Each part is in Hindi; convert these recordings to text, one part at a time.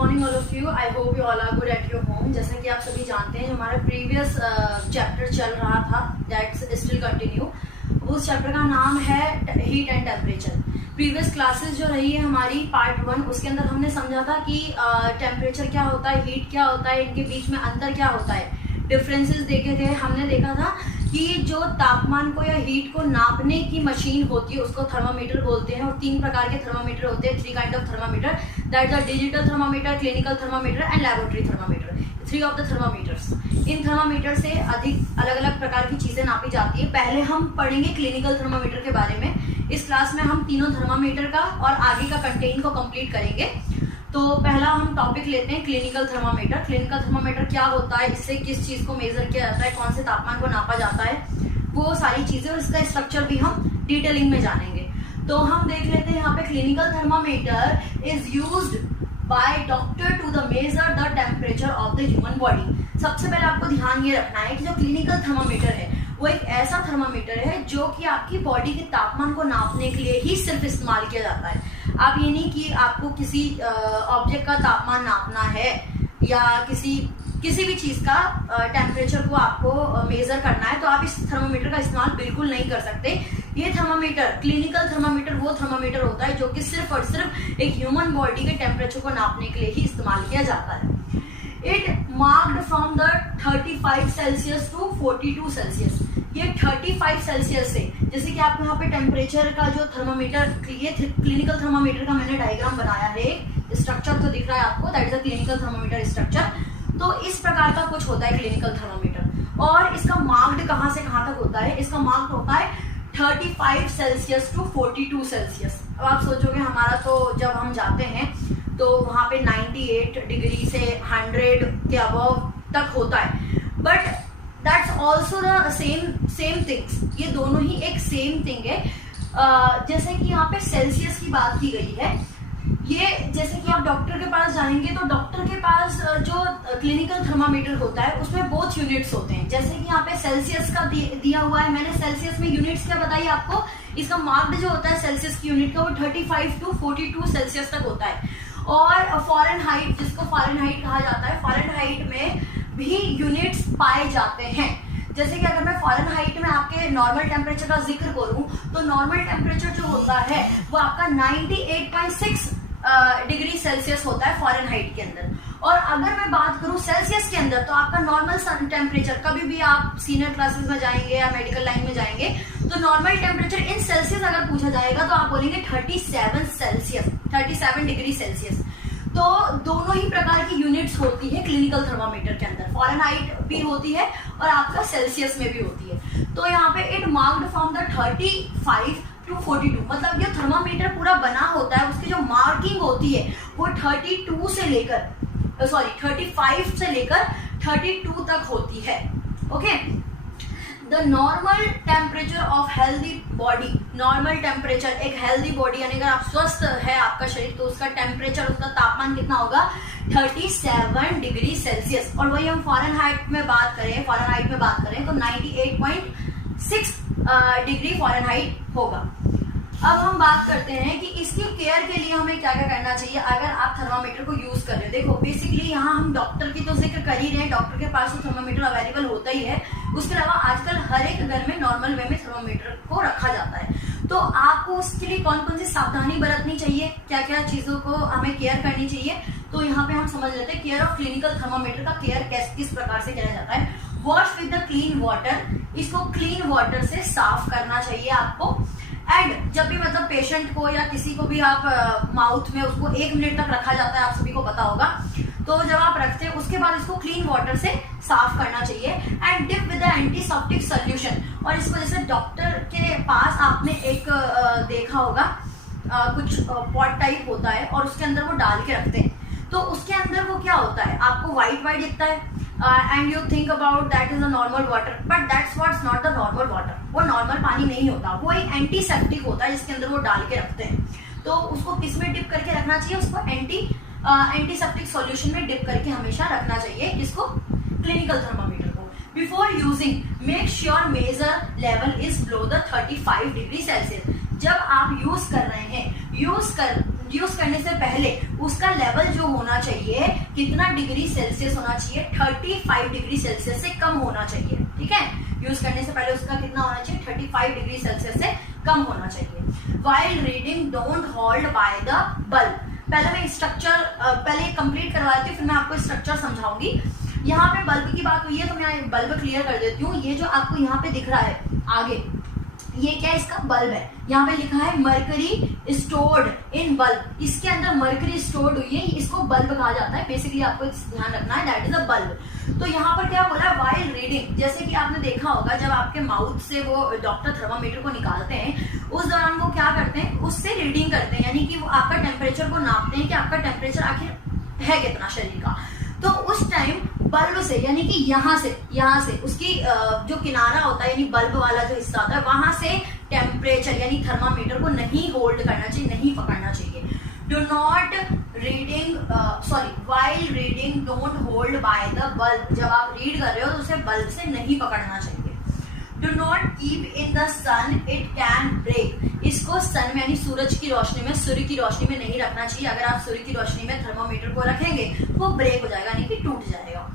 Morning all of you. I hope you all are good at your home. जैसा कि आप सभी जानते हैं, हमारा प्रीवियस चैप्टर चल रहा था, दैट्स स्टिल कंटिन्यू। उस चैप्टर का नाम है heat and temperature. Previous classes जो रही है हमारी पार्ट 1, उसके अंदर हमने समझा था कि टेम्परेचर क्या होता है, हीट क्या होता है, इनके बीच में अंतर क्या होता है, डिफरेंसेस देखे थे। हमने देखा था कि जो तापमान को या हीट को नापने की मशीन होती है उसको थर्मामीटर बोलते हैं, और 3 प्रकार के थर्मामीटर होते हैं, 3 kind of thermometer, that the digital thermometer, clinical thermometer and laboratory thermometer, 3 of the thermometers. In thermometer से अधिक अलग अलग प्रकार की चीजें नापी जाती है। पहले हम पढ़ेंगे क्लिनिकल थर्मामीटर के बारे में। इस क्लास में हम तीनों थर्मामीटर का और आगे का कंटेंट को कंप्लीट करेंगे। तो पहला हम टॉपिक लेते हैं क्लिनिकल थर्मामीटर। क्लिनिकल थर्मामीटर क्या होता है, इससे किस चीज को मेजर किया जाता है, कौन से तापमान को नापा जाता है, वो सारी चीजें और इसका स्ट्रक्चर भी हम डिटेलिंग में जानेंगे। तो हम देख लेते हैं यहाँ पे clinical thermometer is used by doctor to the measure the temperature of the human body. सबसे पहले आपको ध्यान ये रखना है कि जो क्लिनिकल थर्मामीटर है वो एक ऐसा थर्मामीटर है जो कि आपकी बॉडी के तापमान को नापने के लिए ही सिर्फ इस्तेमाल किया जाता है। आप ये नहीं कि आपको किसी ऑब्जेक्ट का तापमान नापना है या किसी भी चीज का टेम्परेचर को आपको मेजर करना है तो आप इस थर्मामीटर का इस्तेमाल बिल्कुल नहीं कर सकते। ये थर्मामीटर, क्लिनिकल थर्मामीटर, वो थर्मामीटर होता है जो कि सिर्फ और सिर्फ एक ह्यूमन बॉडी के टेम्परेचर को नापने के लिए ही इस्तेमाल किया जाता है। It marked from the 35 Celsius to 42 Celsius. ये 35 सेल्सियस से, जैसे कि आप यहाँ पे टेम्परेचर का जो थर्मामीटर, ये क्लिनिकल थर्मामीटर का मैंने डायग्राम बनाया है, स्ट्रक्चर तो दिख रहा है आपको, that is the clinical thermometer structure. तो इस प्रकार का कुछ होता है क्लिनिकल थर्मामीटर। और इसका मार्क्ड कहाँ से कहाँ तक होता है, इसका मार्क्ड होता है 35 सेल्सियस टू 42 सेल्सियस। अब आप सोचोगे हमारा तो जब हम जाते हैं तो वहां पे 98 डिग्री से 100 के अबव तक होता है, but that's also the same things. ये दोनों ही एक सेम थिंग है। जैसे कि यहाँ पे सेल्सियस की बात की गई है, ये जैसे कि आप डॉक्टर के पास जाएंगे तो डॉक्टर के पास जो क्लिनिकल थर्मामीटर होता है उसमें बोथ यूनिट्स होते हैं। जैसे कि यहाँ पे सेल्सियस का दिया हुआ है, मैंने सेल्सियस में यूनिट्स क्या बताई आपको, इसका मार्क्ड जो होता है सेल्सियस की यूनिट का वो 35 टू 42 सेल्सियस तक होता है। और फॉरेनहाइट, जिसको फॉरेनहाइट कहा जाता है, फॉरेनहाइट में भी यूनिट्स पाए जाते हैं। जैसे कि अगर मैं फॉरेनहाइट में आपके नॉर्मल टेम्परेचर का जिक्र करूं तो नॉर्मल टेम्परेचर जो होता है वो आपका 98.6 डिग्री सेल्सियस होता है फॉरेनहाइट के अंदर। और अगर मैं बात करूं सेल्सियस के अंदर तो आपका नॉर्मल टेम्परेचर, कभी भी आप सीनियर क्लासेस में जाएंगे या मेडिकल लाइन में जाएंगे तो नॉर्मल टेम्परेचर इन सेल्सियस अगर पूछा जाएगा तो आप बोलेंगे 37 डिग्री सेल्सियस। तो दोनों ही प्रकार की यूनिट्स होती है क्लिनिकल थर्मामीटर के अंदर, फॉरेनहाइट भी होती है और आपका सेल्सियस में भी होती है। तो यहाँ पे it marked from the 35 to 42, मतलब ये थर्मामीटर पूरा बना होता है, उसकी जो मार्किंग होती है वो 35 से लेकर 32 तक होती है। Okay, the normal temperature of healthy body. Normal temperature, एक हेल्दी बॉडी यानी अगर आप स्वस्थ है आपका शरीर तो उसका टेम्परेचर, उसका तापमान कितना होगा, 37 डिग्री सेल्सियस। और वही हम फॉरेनहाइट में बात करें तो 98.6 डिग्री फॉरेनहाइट होगा। अब हम बात करते हैं कि इसकी केयर के लिए हमें क्या क्या करना चाहिए अगर आप थर्मामीटर को यूज कर रहे हैं। देखो बेसिकली यहाँ हम डॉक्टर की तो जिक्र कर ही रहे हैं, डॉक्टर के पास तो थर्मामीटर अवेलेबल होता ही है। उसके अलावा आजकल हर एक घर में नॉर्मल वे में थर्मामीटर को रखा जाता है। तो आपको उसके लिए कौन कौन सी सावधानी बरतनी चाहिए, क्या क्या चीजों को हमें केयर करनी चाहिए, तो यहाँ पे हम समझ लेते हैं केयर ऑफ क्लिनिकल थर्मामीटर का केयर किस प्रकार से किया जाता है। Wash with the clean water, इसको क्लीन वाटर से साफ करना चाहिए आपको। एंड जब भी मतलब पेशेंट को या किसी को भी आप माउथ में उसको 1 मिनट तक रखा जाता है, आप सभी को पता होगा, तो जब आप रखते हैं उसके बाद इसको क्लीन वाटर से साफ करना चाहिए। And dip with antiseptic solution, और इसको जैसे डॉक्टर के पास आपने एक देखा होगा कुछ पॉट टाइप होता है और उसके अंदर वो डाल के रखते हैं, तो उसके अंदर वो क्या होता है, आपको व्हाइट दिखता है and you think about that is a normal water, but that's what's not the normal water. वो नॉर्मल पानी नहीं होता, वो एक एंटीसेप्टिक होता है जिसके अंदर वो डाल के रखते हैं। तो उसको किस में डिप करके रखना चाहिए, उसको एंटीसेप्टिक सॉल्यूशन में डिप करके हमेशा रखना चाहिए, किसको, क्लिनिकल थर्मामीटर को। Before using make sure measure level is below the 35 degree Celsius. जब आप यूज कर रहे हैं, यूज कर यूज करने से पहले उसका लेवल जो होना चाहिए कितना डिग्री सेल्सियस होना चाहिए, 35 डिग्री सेल्सियस से कम होना चाहिए। ठीक है, यूज करने से पहले उसका कितना होना चाहिए, 35 डिग्री सेल्सियस से कम होना चाहिए। While reading don't hold by the bulb. पहले मैं स्ट्रक्चर पहले कंप्लीट करवा देती हूँ, फिर मैं आपको स्ट्रक्चर समझाऊंगी। यहाँ पे बल्ब की बात हुई है तो मैं बल्ब क्लियर कर देती हूँ। ये जो आपको यहाँ पे दिख रहा है आगे, ये क्या है, इसका बल्ब है। यहाँ पे लिखा है मरकरी स्टोर्ड इन बल्ब, इसके अंदर मरकरी स्टोर्ड हुई है, इसको बल्ब कहा जाता है। बेसिकली आपको ध्यान रखना है, दैट इज अ बल्ब। तो यहाँ पर क्या बोला है, वाइल रीडिंग, जैसे कि आपने देखा होगा जब आपके माउथ से वो डॉक्टर थर्मामीटर को निकालते हैं, उस दौरान वो क्या करते हैं, उससे रीडिंग करते हैं, यानी कि वो आपका टेम्परेचर को नापते हैं कि आपका टेम्परेचर आखिर है कितना शरीर का। तो उस टाइम बल्ब से, यानी कि यहाँ से उसकी जो किनारा होता है, यानी बल्ब वाला जो हिस्सा होता है, वहां से टेम्परेचर यानी थर्मामीटर को नहीं होल्ड करना चाहिए, नहीं पकड़ना चाहिए। Do not reading while reading don't hold by the bulb, जब आप रीड कर रहे हो तो उसे बल्ब से नहीं पकड़ना चाहिए। Do not keep in the sun, it can break, इसको सन में यानी सूरज की रोशनी में, सूर्य की रोशनी में नहीं रखना चाहिए। अगर आप सूर्य की रोशनी में थर्मामीटर को रखेंगे वो ब्रेक हो जाएगा, यानी कि टूट जाएगा।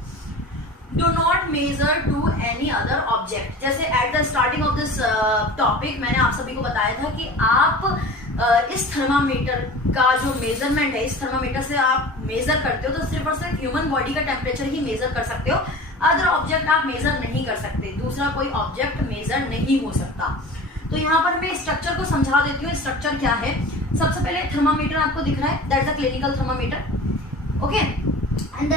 Do not measure to any other object, जैसे at the starting of this topic मैंने आप सभी को बताया था कि आप इस थर्मामीटर का जो मेजरमेंट है, इस थर्मामीटर से आप मेजर करते हो तो सिर्फ और सिर्फ ह्यूमन बॉडी का टेम्परेचर ही मेजर कर सकते हो, अदर ऑब्जेक्ट आप मेजर नहीं कर सकते, दूसरा कोई ऑब्जेक्ट मेजर नहीं हो सकता। तो यहाँ पर मैं स्ट्रक्चर को समझा देती हूँ। स्ट्रक्चर क्या है, सबसे पहले थर्मामीटर आपको दिख रहा है, that's a clinical thermometer, okay. And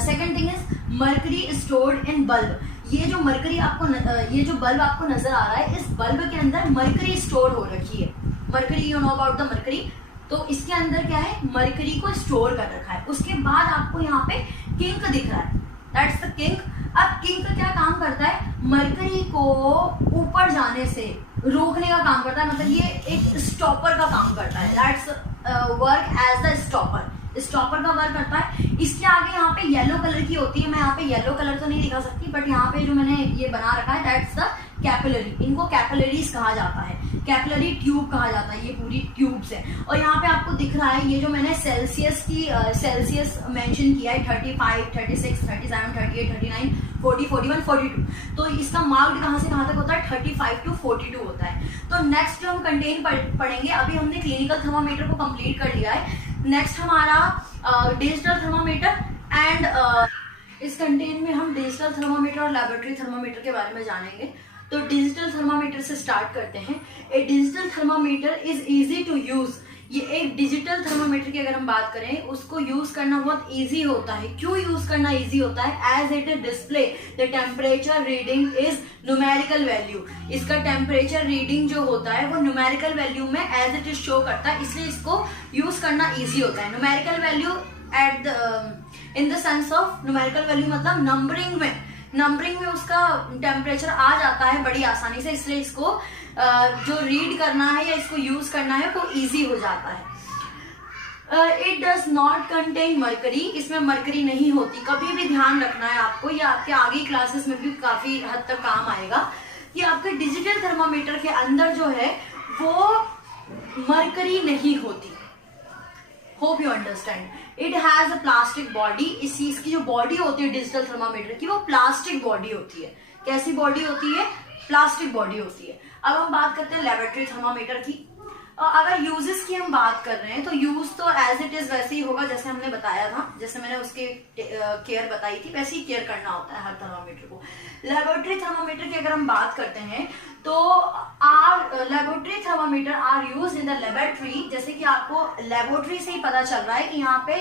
second thing is mercury stored in bulb, ये जो मरकरी आपको ये जो बल्ब आपको नजर आ रहा है, इस बल्ब के अंदर मरकरी स्टोर हो रखी है। Mercury, you know about the mercury, तो इसके अंदर क्या है, मरकरी को स्टोर कर रखा है। उसके बाद आपको यहाँ पे किंक दिख रहा है, दैट्स द किंक। अब किंक क्या काम करता है, मरकरी को ऊपर जाने से रोकने का काम करता है, मतलब ये एक स्टॉपर का काम करता है, that's work as the stopper, stopper का वर्क करता है। इसके आगे यहाँ पे येलो कलर की होती है, मैं यहाँ पे येलो कलर तो नहीं दिखा सकती, बट यहाँ पे जो मैंने ये बना रखा है दैट्स द कैपिलरी, इनको कैपिलरीज कहा जाता है, कैपिलरी ट्यूब कहा जाता है, ये पूरी ट्यूब्स है। और यहाँ पे आपको दिख रहा है ये जो मैंने सेल्सियस मेंशन किया है, 35, 36, 37, 38, 39, 40, 41, 42, तो इसका मार्क्ड कहाँ से कहाँ तक होता है, 35 to 42 होता है। तो नेक्स्ट जो हम कंटेन पढ़ेंगे, अभी हमने क्लिनिकल थर्मामीटर को कंप्लीट कर लिया है, नेक्स्ट हमारा डिजिटल थर्मामीटर एंड इस कंटेन में हम डिजिटल थर्मामीटर और लैबोरेटरी थर्मामीटर के बारे में जानेंगे। तो डिजिटल थर्मामीटर से स्टार्ट करते हैं। A digital thermometer is easy to use, ये एक डिजिटल थर्मामीटर की अगर हम बात करें, उसको यूज करना बहुत इजी होता है। क्यों यूज करना इजी होता है, as it display the temperature reading is numerical value, इसका टेम्परेचर रीडिंग जो होता है वो न्यूमेरिकल वैल्यू में एज इट इज शो करता है, इसलिए इसको यूज करना इजी होता है। Numerical value at in the sense of numerical value मतलब नंबरिंग में उसका टेम्परेचर आ जाता है बड़ी आसानी से, इसलिए इसको जो रीड करना है या इसको यूज करना है वो इजी हो जाता है। It does not contain mercury, इसमें मरकरी नहीं होती। कभी भी ध्यान रखना है आपको, ये आपके आगे क्लासेस में भी काफी हद तक काम आएगा कि आपके डिजिटल थर्मामीटर के अंदर जो है वो मरकरी नहीं होती। Hope you understand. It has a plastic body, इसकी जो बॉडी होती है डिजिटल थर्मामीटर की वो प्लास्टिक बॉडी होती है। कैसी बॉडी होती है, प्लास्टिक बॉडी होती है। अब हम बात करते हैं लेबोरेटरी थर्मामीटर की। अगर यूजेस की हम बात कर रहे हैं तो यूज तो एज इट इज वैसे ही होगा जैसे हमने बताया था, जैसे मैंने उसके केयर बताई थी वैसे ही केयर करना होता है हर थर्मामीटर को। लेबोरेटरी थर्मामीटर की अगर हम बात करते हैं तो laboratory thermometer are used in the laboratory, जैसे कि आपको लेबोरेटरी से ही पता चल रहा है कि यहाँ पे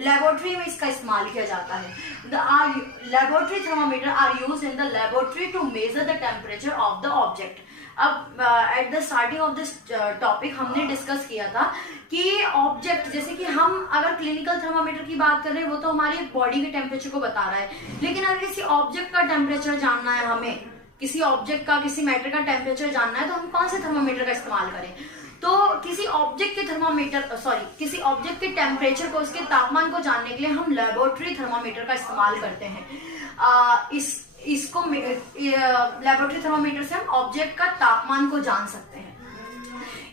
लेबोरेटरी में इसका इस्तेमाल किया जाता है। Laboratory thermometer are used in the laboratory to measure the temperature of the object. अब at the starting of this topic हमने डिस्कस किया था कि ऑब्जेक्ट, जैसे कि हम अगर क्लिनिकल थर्मामीटर की बात कर रहे हैं वो तो हमारी बॉडी के टेम्परेचर को बता रहा है, लेकिन अगर किसी ऑब्जेक्ट का टेम्परेचर जानना है, हमें किसी ऑब्जेक्ट का, किसी मैटर का टेम्परेचर जानना है, तो हम कौन से थर्मामीटर का इस्तेमाल करें। तो किसी ऑब्जेक्ट के किसी ऑब्जेक्ट के टेम्परेचर को, उसके तापमान को जानने के लिए हम लेबोरेटरी थर्मामीटर का इस्तेमाल करते हैं। इसको लेबोरेटरी थर्मामीटर से हम ऑब्जेक्ट का तापमान को जान सकते हैं।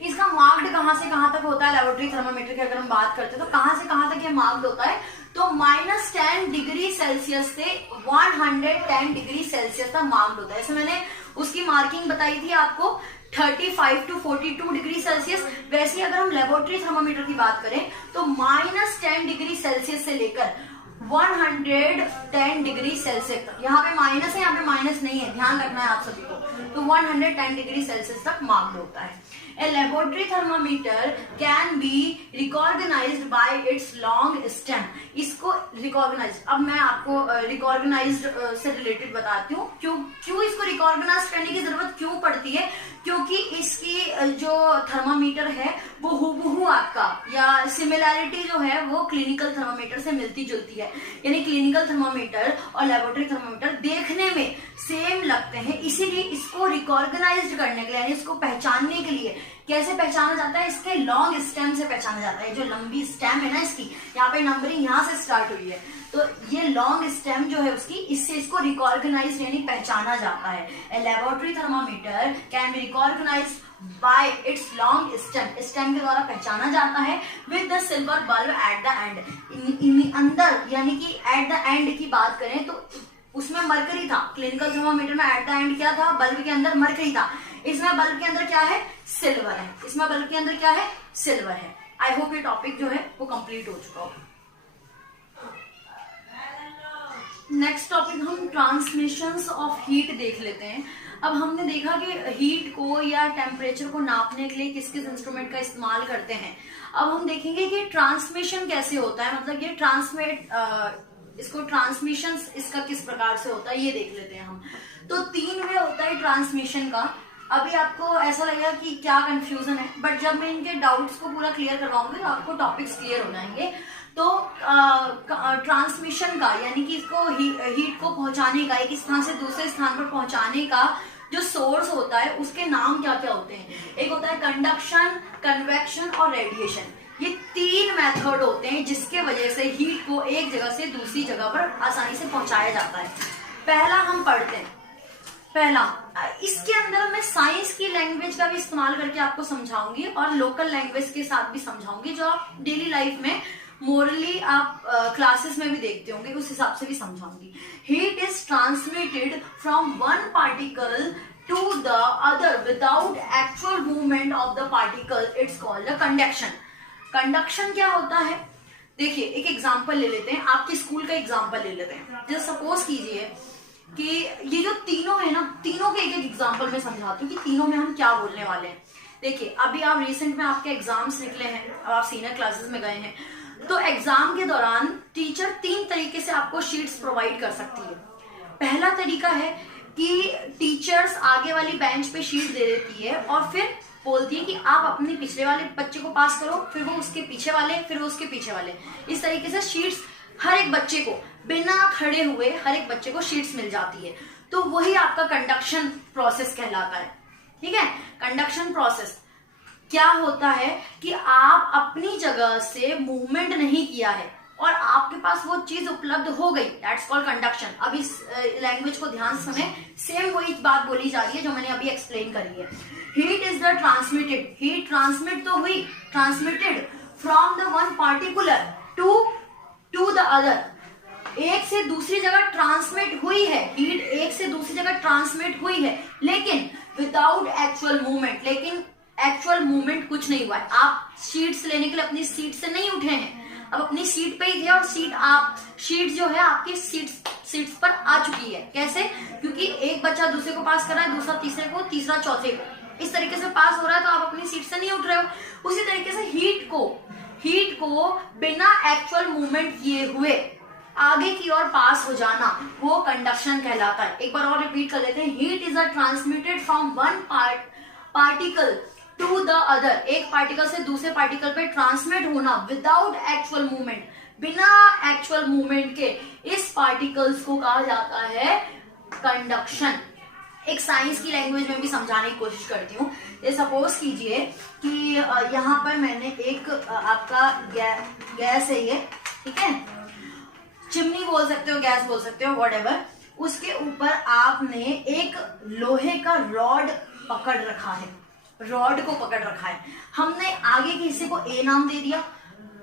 इसका मार्क्ड कहां से कहां तक होता है लेबोरेटरी थर्मामीटर की अगर हम बात करते हैं तो कहां से कहां तक ये मार्क्ड होता है, तो -10 डिग्री सेल्सियस से 110 डिग्री सेल्सियस तक मार्क्ड होता है। जैसे मैंने उसकी मार्किंग बताई थी आपको 35 टू 42 डिग्री सेल्सियस, वैसे ही अगर हम लेबोरेटरी थर्मामीटर की बात करें तो -10 डिग्री सेल्सियस से लेकर 110 डिग्री सेल्सियस तक, यहाँ पे माइनस है, यहाँ पे माइनस नहीं है, ध्यान रखना है आप सभी को, तो 110 डिग्री सेल्सियस तक मार्क्ड होता है। A laboratory thermometer can be recognized by its long stem. इसको रिकॉग्नाइज, अब मैं आपको रिकॉग्नाइज से रिलेटेड बताती हूँ क्यों इसको रिकॉग्नाइज करने की जरूरत क्यों पड़ती है, क्योंकि इसकी जो थर्मामीटर है वो हूबहू आपका या सिमिलैरिटी जो है वो क्लिनिकल थर्मामीटर से मिलती जुलती है, यानी क्लिनिकल थर्मामीटर और लेबोरेटरी थर्मामीटर देखने में सेम लगते हैं, इसीलिए इसको रिकॉग्नाइज करने के लिए यानी इसको पहचानने के लिए कैसे पहचाना जाता है, इसके लॉन्ग स्टेम से पहचाना जाता है। जो लंबी स्टेम है ना इसकी, यहाँ पे नंबरिंग यहाँ से स्टार्ट हुई है, तो ये लॉन्ग स्टेम जो है उसकी, इससे इसको रिकॉग्नाइज यानी पहचाना जाता है। A laboratory thermometer can be recognise by its long stem, stem के द्वारा पहचाना जाता है with the silver bulb at the end. अंदर यानी कि एट द एंड की बात करें तो उसमें मरकरी था, क्लिनिकल थर्मामीटर में एट द एंड क्या था, बल्ब के अंदर मरकरी था, इसमें बल्ब के अंदर क्या है, सिल्वर है, इसमें बल्ब के अंदर क्या है, सिल्वर है। आई होप ये टॉपिक जो है वो कंप्लीट हो चुका हो। नेक्स्ट टॉपिक हम ट्रांसमिशंस ऑफ हीट देख लेते हैं। अब हमने देखा कि हीट को या टेम्परेचर को नापने के लिए किस किस इंस्ट्रूमेंट का इस्तेमाल करते हैं। अब हम देखेंगे कि ट्रांसमिशन कैसे होता है, मतलब ये इसको ट्रांसमिशन इसका किस प्रकार से होता है ये देख लेते हैं हम। तो 3 वे होता है ट्रांसमिशन का। अभी आपको ऐसा लगेगा कि क्या कंफ्यूजन है, बट जब मैं इनके डाउट्स को पूरा क्लियर करवाऊंगी तो आपको टॉपिक्स क्लियर हो जाएंगे। तो ट्रांसमिशन का यानी कि इसको हीट को पहुंचाने का, एक स्थान से दूसरे स्थान पर पहुंचाने का जो सोर्स होता है उसके नाम क्या क्या होते हैं। एक होता है कंडक्शन, कन्वेक्शन और रेडिएशन। ये 3 मेथड होते हैं जिसके वजह से हीट को एक जगह से दूसरी जगह पर आसानी से पहुंचाया जाता है। पहला हम पढ़ते हैं, पहला इसके अंदर मैं साइंस की लैंग्वेज का भी इस्तेमाल करके आपको समझाऊंगी और लोकल लैंग्वेज के साथ भी समझाऊंगी, जो आप डेली लाइफ में मोरली आप क्लासेस में भी देखते होंगे, उस हिसाब से भी समझाऊंगी। Heat is transmitted from one particle to the other without actual movement of the particle, it's called the conduction. Conduction क्या होता है, देखिए एक एग्जांपल ले लेते हैं, आपके स्कूल का एग्जांपल ले लेते हैं। जैसे सपोज कीजिए कि ये जो तीनों है ना, तीनों के एक एक एग्जांपल में समझाती हूँ कि तीनों में हम क्या बोलने वाले हैं। देखिए अभी आप रिसेंट में आपके एग्जाम्स निकले हैं, अब आप सीनियर क्लासेस में गए हैं, तो एग्जाम के दौरान टीचर 3 तरीके से आपको शीट्स प्रोवाइड कर सकती है। पहला तरीका है कि टीचर्स आगे वाली बेंच पे शीट दे देती है और फिर बोलती है कि आप अपने पिछले वाले बच्चे को पास करो, फिर वो उसके पीछे वाले, फिर वो उसके पीछे वाले, इस तरीके से शीट्स हर एक बच्चे को बिना खड़े हुए हर एक बच्चे को शीट्स मिल जाती है। तो वही आपका कंडक्शन प्रोसेस कहलाता है। ठीक है, कंडक्शन प्रोसेस क्या होता है कि आप अपनी जगह से मूवमेंट नहीं किया है और आपके पास वो चीज उपलब्ध हो गई, दैट्स कॉल्ड कंडक्शन। अब इस लैंग्वेज को ध्यान से सुने, सेम वही बात बोली जा रही है जो मैंने अभी एक्सप्लेन करी है। Heat is the transmitted, heat transmit तो हुई, transmitted from the one particular to the other, एक से दूसरी जगह ट्रांसमिट हुई है, हीट एक से दूसरी जगह ट्रांसमिट हुई है, लेकिन विदाउट एक्चुअल मूवमेंट, लेकिन एक्चुअल मूवमेंट कुछ नहीं हुआ है। आप शीट्स लेने के लिए अपनी सीट से नहीं उठे हैं, अब अपनी सीट पे ही थे और शीट जो है आपकी सीट्स पर आ चुकी है। कैसे? क्योंकि एक बच्चा दूसरे को पास कर रहा है, दूसरा तीसरे को, तीसरा चौथे को, इस तरीके से पास हो रहा है, तो आप अपनी सीट से नहीं उठ रहे हो। उसी तरीके से हीट को बिना एक्चुअल मूवमेंट किए हुए आगे की ओर पास हो जाना वो कंडक्शन कहलाता है। एक बार और रिपीट कर लेते हैं, heat is a transmitted from one particle to the other, एक पार्टिकल से दूसरे पार्टिकल पे ट्रांसमिट होना विदाउट एक्चुअल मूवमेंट, बिना एक्चुअल मूवमेंट के, इस पार्टिकल्स को कहा जाता है कंडक्शन। एक साइंस की लैंग्वेज में भी समझाने की कोशिश करती हूँ। ये सपोज कीजिए कि यहाँ पर मैंने एक आपका गैस है ये, ठीक है, चिमनी बोल सकते हो, गैस बोल सकते हो, व्हाटएवर, उसके ऊपर आपने एक लोहे का रॉड पकड़ रखा है, रॉड को पकड़ रखा है। हमने आगे के हिस्से को ए नाम दे दिया,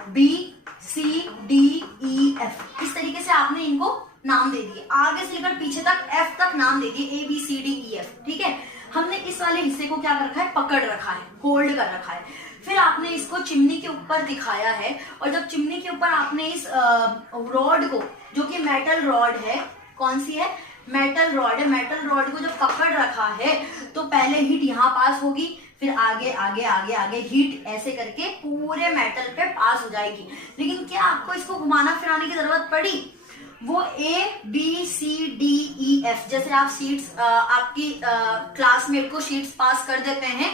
B C D E F, इस तरीके से आपने इनको नाम दे दिए। आगे से लेकर पीछे तक एफ तक नाम दे दिए, A B C D E F, ठीक है। हमने इस वाले हिस्से को क्या कर रखा है, पकड़ रखा है, होल्ड कर रखा है। फिर आपने इसको चिमनी के ऊपर दिखाया है, और जब चिमनी के ऊपर आपने इस रॉड को, जो कि मेटल रॉड है, कौन सी है, मेटल रॉड है, मेटल रॉड को जब पकड़ रखा है तो पहले हीट यहाँ पास होगी, फिर आगे आगे आगे आगे हीट ऐसे करके पूरे मेटल पे पास हो जाएगी। लेकिन क्या आपको इसको घुमाना फिराने की जरूरत पड़ी? वो A B C D E F, जैसे आप शीट्स आपकी क्लासमेट को शीट्स पास कर देते हैं,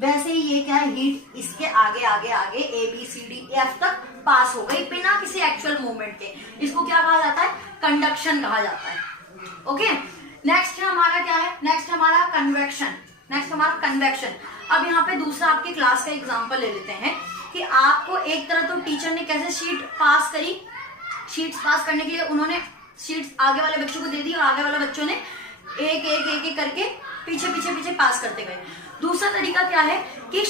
वैसे ही ये क्या है, हीट इसके आगे आगे आगे A B C D F तक पास हो गई बिना किसी एक्चुअल मूवमेंट के। इसको क्या कहा जाता है, कंडक्शन कहा जाता है। ओके, नेक्स्ट हमारा क्या है, नेक्स्ट हमारा कन्वेक्शन, नेक्स्ट हमारा कन्वेक्शन। अब यहाँ पे दूसरा आपके क्लास का एग्जांपल ले लेते हैं कि आपको एक तरह तो टीचर ने कैसे शीट पास करी, शीट्स पास करने के लिए उन्होंने शीट्स आगे वाले बच्चों को दे दी, और आगे वाले बच्चों ने एक एक एक एक करके पीछे पीछे पीछे पास करते गए। दूसरा तरीका क्या है कि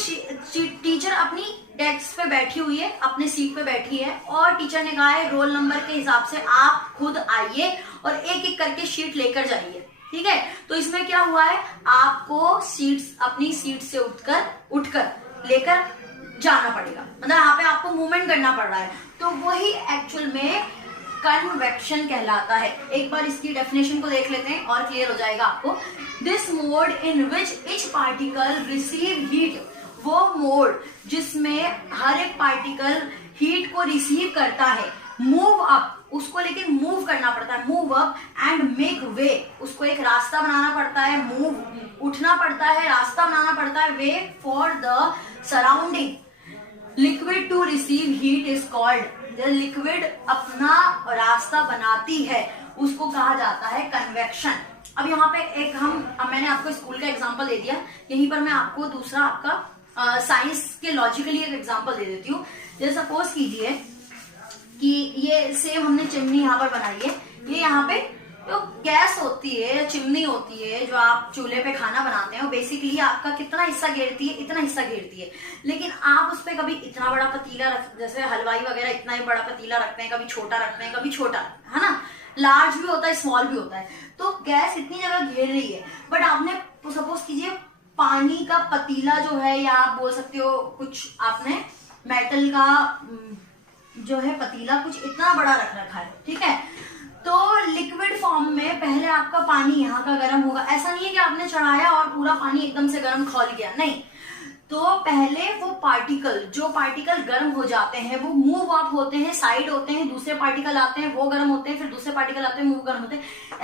टीचर अपनी डेस्क पे बैठी हुई है, अपने सीट पे बैठी है, और टीचर ने कहा है रोल नंबर के हिसाब से आप खुद आइए और एक एक करके शीट लेकर जाइए, ठीक है। तो इसमें क्या हुआ है, आपको सीट्स अपनी सीट से उठकर लेकर जाना पड़ेगा, मतलब यहाँ पे आपको मूवमेंट करना पड़ रहा है, तो वही एक्चुअल में कन्वेक्शन कहलाता है। एक बार इसकी डेफिनेशन को देख लेते हैं और क्लियर हो जाएगा आपको। This mode in which each particle receive heat, वो मोड जिसमें हर एक पार्टिकल हीट को रिसीव करता है, मूव अप, उसको लेकिन मूव करना पड़ता है, मूव अप एंड मेक वे, उसको एक रास्ता बनाना पड़ता है, मूव उठना पड़ता है, रास्ता बनाना पड़ता है, way for the surrounding. Liquid to receive heat is called, जब लिक्विड अपना रास्ता बनाती है उसको कहा जाता है कन्वेक्शन। अब यहाँ पे एक मैंने आपको स्कूल का एग्जांपल दे दिया, यहीं पर मैं आपको दूसरा आपका साइंस के लॉजिकली एक एग्जांपल दे देती हूँ। जैसे सपोज कीजिए कि ये सेम हमने चिमनी यहाँ पर बनाई है, ये यहाँ पे जो गैस होती है, चिमनी होती है, जो आप चूल्हे पे खाना बनाते हैं, वो बेसिकली आपका कितना हिस्सा घेरती है, इतना हिस्सा घेरती है। लेकिन आप उस पर कभी इतना बड़ा पतीला जैसे हलवाई वगैरह इतना ही बड़ा पतीला रखते हैं, कभी छोटा रखते हैं, कभी छोटा, है ना, लार्ज भी होता है, स्मॉल भी होता है। तो गैस इतनी जगह घेर रही है, बट आपने सपोज कीजिए पानी का पतीला जो है, या आप बोल सकते हो कुछ आपने मेटल का जो है पतीला कुछ इतना बड़ा रख रखा है, ठीक है। तो लिक्विड फॉर्म में पहले आपका पानी यहाँ का गर्म होगा, ऐसा नहीं है कि आपने चढ़ाया और पूरा पानी एकदम से गर्म खौल गया, नहीं। तो पहले वो जो पार्टिकल गर्म हो जाते हैं वो मूव अप होते हैं, साइड होते हैं, दूसरे पार्टिकल आते हैं वो गर्म होते हैं, फिर दूसरे पार्टिकल आते हैं वो गर्म होते हैं,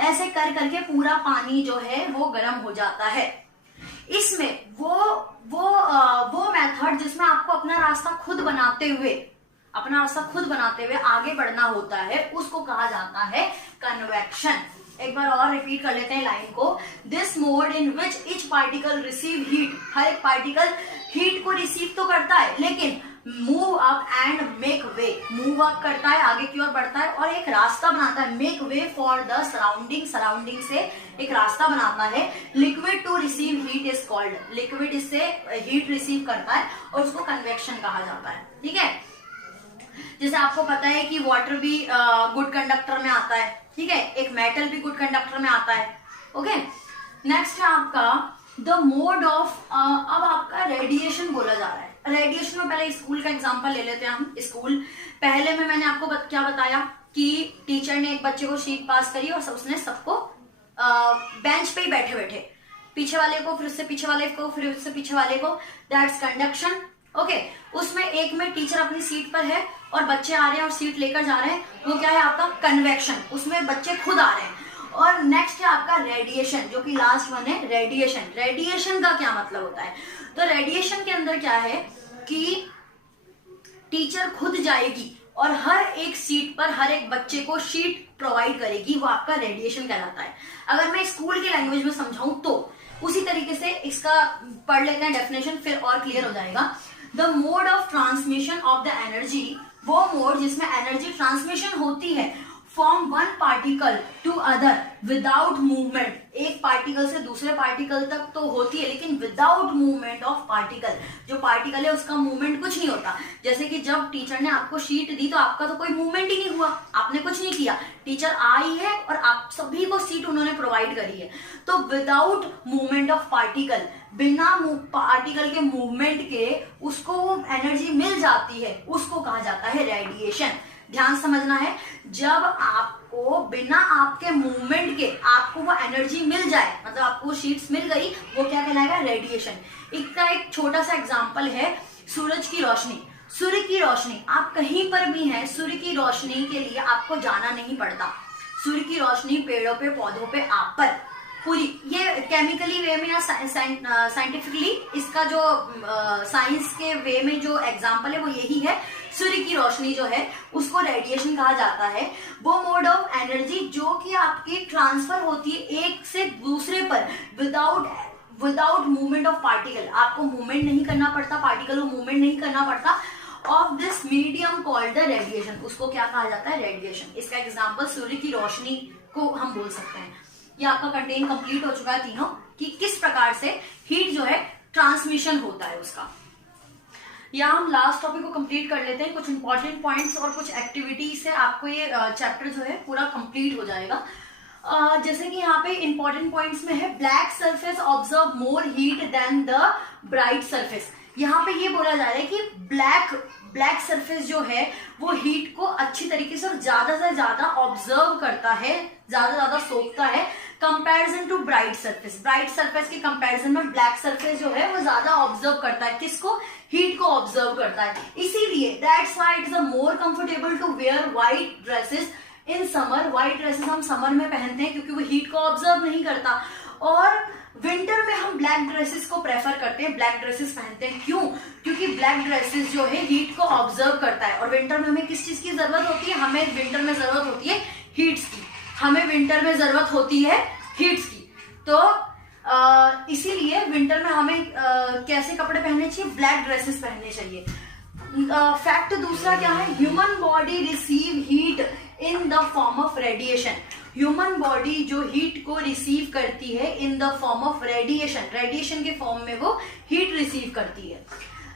ऐसे कर करके पूरा पानी जो है वो गर्म हो जाता है। इसमें वो मेथड जिसमें आपको अपना रास्ता खुद बनाते हुए आगे बढ़ना होता है, उसको कहा जाता है कन्वेक्शन। एक बार और रिपीट कर लेते हैं लाइन को। This mode in which each particle receive heat, हर एक पार्टिकल हीट को रिसीव तो करता है, लेकिन move up and make way, move up करता है, आगे की ओर बढ़ता है और एक रास्ता बनाता है, make way for the surrounding, surrounding से एक रास्ता बनाता है। Liquid to receive heat is called, liquid इससे हीट रिसीव करता है और उसको कन्वेक्शन कहा जाता है, ठीक है। जैसे आपको पता है कि वाटर भी गुड कंडक्टर में आता है, ठीक है, एक मेटल भी गुड कंडक्टर में आता है, ओके। नेक्स्ट है आपका द मोड ऑफ, अब आपका रेडिएशन बोला जा रहा है। रेडिएशन में पहले स्कूल का एग्जांपल ले लेते हैं हम। स्कूल पहले में मैंने आपको क्या बताया कि टीचर ने एक बच्चे को शीट पास करी और उसने सबको बेंच पे ही बैठे बैठे, पीछे वाले को, फिर उससे पीछे वाले को, फिर उससे पीछे वाले को, दैट्स कंडक्शन, ओके। उसमें एक में टीचर अपनी सीट पर है और बच्चे आ रहे हैं और सीट लेकर जा रहे हैं, वो क्या है आपका कन्वेक्शन, उसमें बच्चे खुद आ रहे हैं। और नेक्स्ट है आपका रेडिएशन, जो कि लास्ट वन है रेडिएशन। रेडिएशन का क्या मतलब होता है? तो रेडिएशन के अंदर क्या है कि टीचर खुद जाएगी और हर एक सीट पर हर एक बच्चे को शीट प्रोवाइड करेगी, वो आपका रेडिएशन कहलाता है। अगर मैं स्कूल की लैंग्वेज में समझाऊं तो उसी तरीके से इसका पढ़ लेते हैं डेफिनेशन, फिर और क्लियर हो जाएगा। The mode of transmission of the energy, वो मोड जिसमें एनर्जी ट्रांसमिशन होती है from one particle to other without movement. एक पार्टिकल से दूसरे पार्टिकल तक तो होती है, लेकिन विदाउट मूवमेंट ऑफ पार्टिकल, जो पार्टिकल है उसका मूवमेंट कुछ नहीं होता। जैसे कि जब टीचर ने आपको शीट दी तो आपका तो कोई मूवमेंट ही नहीं हुआ, आपने कुछ नहीं किया, टीचर आई है और आप सभी को सीट उन्होंने प्रोवाइड करी है। तो विदाउट मूवमेंट ऑफ पार्टिकल, बिना पार्टिकल के मूवमेंट के उसको वो एनर्जी मिल जाती है, उसको कहा जाता है रेडिएशन। ध्यान समझना है, जब आपको बिना आपके मूवमेंट के आपको वो एनर्जी मिल जाए, मतलब आपको शीट्स मिल गई, वो क्या कहलाएगा? रेडिएशन। इसका एक छोटा सा एग्जांपल है सूरज की रोशनी। सूर्य की रोशनी, आप कहीं पर भी हैं, सूर्य की रोशनी के लिए आपको जाना नहीं पड़ता। सूर्य की रोशनी पेड़ों पे, पौधों पे, आप पर पूरी, ये केमिकली वे में या साइंटिफिकली इसका जो साइंस के वे में जो एग्जांपल है वो यही है। सूर्य की रोशनी जो है उसको रेडिएशन कहा जाता है। वो मोड ऑफ एनर्जी जो कि आपकी ट्रांसफर होती है एक से दूसरे पर विदाउट मूवमेंट ऑफ पार्टिकल। आपको मूवमेंट नहीं करना पड़ता, पार्टिकल को मूवमेंट नहीं करना पड़ता। Of this medium called the radiation, उसको क्या कहा जाता है? रेडिएशन। इसका एग्जाम्पल सूर्य की रोशनी को हम बोल सकते हैं। ये आपका कंटेंट कंप्लीट हो चुका है तीनों, कि किस प्रकार से हीट जो है ट्रांसमिशन होता है उसका। यहाँ हम लास्ट टॉपिक को कंप्लीट कर लेते हैं। कुछ इंपॉर्टेंट पॉइंट्स और कुछ एक्टिविटी से आपको ये चैप्टर जो है पूरा कंप्लीट हो जाएगा। जैसे कि यहाँ पे इंपॉर्टेंट पॉइंट्स में है, black surface observe more heat than the bright surface. यहाँ पे ये बोला जा रहा है कि ब्लैक सरफेस जो है वो हीट को अच्छी तरीके से और ज्यादा से ज्यादा ऑब्जर्व करता है, ज्यादा सोखता है, comparison to bright surface. Bright surface के कंपैरिजन में ब्लैक सरफेस जो है वो ज्यादा ऑब्जर्व करता है, किसको? हीट को ऑब्जर्व करता है। इसीलिए that's why it is more comfortable to wear white dresses in summer. White dresses हम समर में पहनते हैं क्योंकि वो हीट को ऑब्जर्व नहीं करता, और विंटर में हम ब्लैक ड्रेसेस को प्रेफर करते हैं, ब्लैक ड्रेसेस पहनते हैं। क्यों? क्योंकि ब्लैक ड्रेसेस जो है हीट को ऑब्जर्व करता है। और विंटर में हमें किस चीज की जरूरत होती है? हमें विंटर में जरूरत होती है हीट्स की, हमें विंटर में जरूरत होती है हीट्स की। तो इसीलिए विंटर में हमें कैसे कपड़े पहनने चाहिए? ब्लैक ड्रेसेस पहनने चाहिए। फैक्ट दूसरा क्या है? Human body receive heat in the form of radiation. Human body जो हीट को रिसीव करती है in the form of radiation, radiation के फॉर्म में वो हीट रिसीव करती है।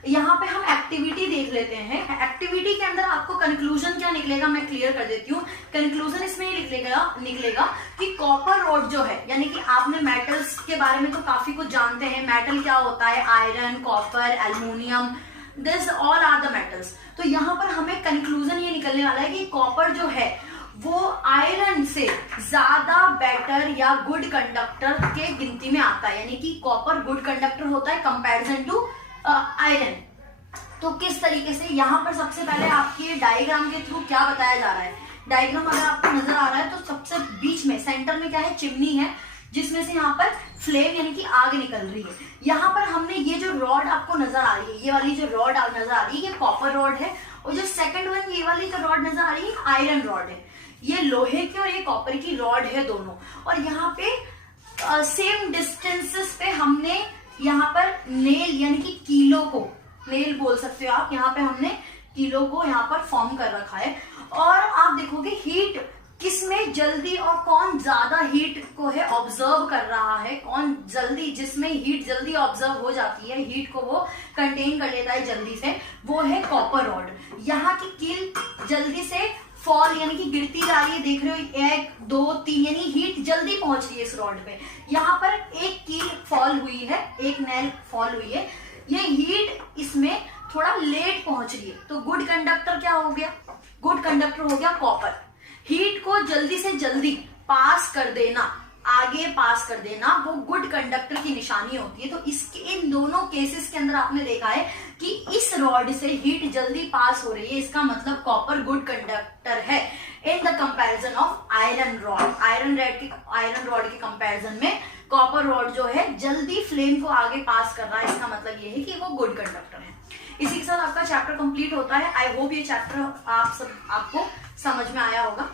यहाँ पे हम एक्टिविटी देख लेते हैं। एक्टिविटी के अंदर आपको कंक्लूजन क्या निकलेगा मैं क्लियर कर देती हूँ। कंक्लूजन इसमें निकलेगा कि कॉपर रॉड जो है, यानी कि आपने मेटल्स के बारे में तो काफी कुछ जानते हैं। मेटल क्या होता है? Iron, copper, aluminium, this all are the metals. तो यहाँ पर हमें कंक्लूजन ये निकलने वाला है कि कॉपर जो है वो आयरन से ज्यादा बेटर या गुड कंडक्टर के गिनती में आता है, यानी कि कॉपर गुड कंडक्टर होता है कंपैरिजन टू आयरन। तो किस तरीके से? यहाँ पर सबसे पहले आपके डायग्राम के थ्रू क्या बताया जा रहा है? डायग्राम अगर आपको नजर आ रहा है तो सबसे बीच में सेंटर में क्या है? चिमनी है, जिसमें से यहाँ पर फ्लेम यानी कि आग निकल रही है। यहाँ पर हमने ये जो रॉड आपको नजर आ रही है, ये वाली जो रॉड नजर आ रही है ये कॉपर रॉड है, और जो सेकंड वन ये वाली जो रॉड नजर आ रही है आयरन रॉड है। ये लोहे की और ये कॉपर की रॉड है दोनों। और यहाँ पे सेम डिस्टेंसेस पे हमने यहाँ पर नेल यानी कि कीलो को, नेल बोल सकते हो आप, यहाँ पे हमने कीलो को यहाँ पर फॉर्म कर रखा है। और आप देखोगे हीट किसमें जल्दी और कौन ज्यादा हीट को है ऑब्जर्व कर रहा है, कौन जल्दी, जिसमें हीट जल्दी ऑब्जर्व हो जाती है, हीट को वो कंटेन कर लेता है जल्दी से, वो है कॉपर रॉड। यहाँ की कील जल्दी से फॉल यानी कि गिरती जा रही है, देख रहे हो 1 2 3, यानी हीट जल्दी पहुंच रही है इस रॉड पे। यहाँ पर एक कील फॉल हुई है, एक नेल फॉल हुई है, ये हीट इसमें थोड़ा लेट पहुंच रही है। तो गुड कंडक्टर क्या हो गया? गुड कंडक्टर हो गया कॉपर। हीट को जल्दी से जल्दी पास कर देना, आगे पास कर देना, वो गुड कंडक्टर की निशानी होती है। तो इसके इन दोनों केसेस के अंदर आपने देखा है कि इस रॉड से हीट जल्दी पास हो रही है, इसका मतलब कॉपर गुड कंडक्टर है in the comparison of iron rod. Iron rod के कंपैरिजन में कॉपर रॉड जो है जल्दी फ्लेम को आगे पास कर रहा है, इसका मतलब ये है कि वो गुड कंडक्टर है। इसी के साथ आपका चैप्टर कंप्लीट होता है। आई होप ये चैप्टर आपको समझ में आया होगा।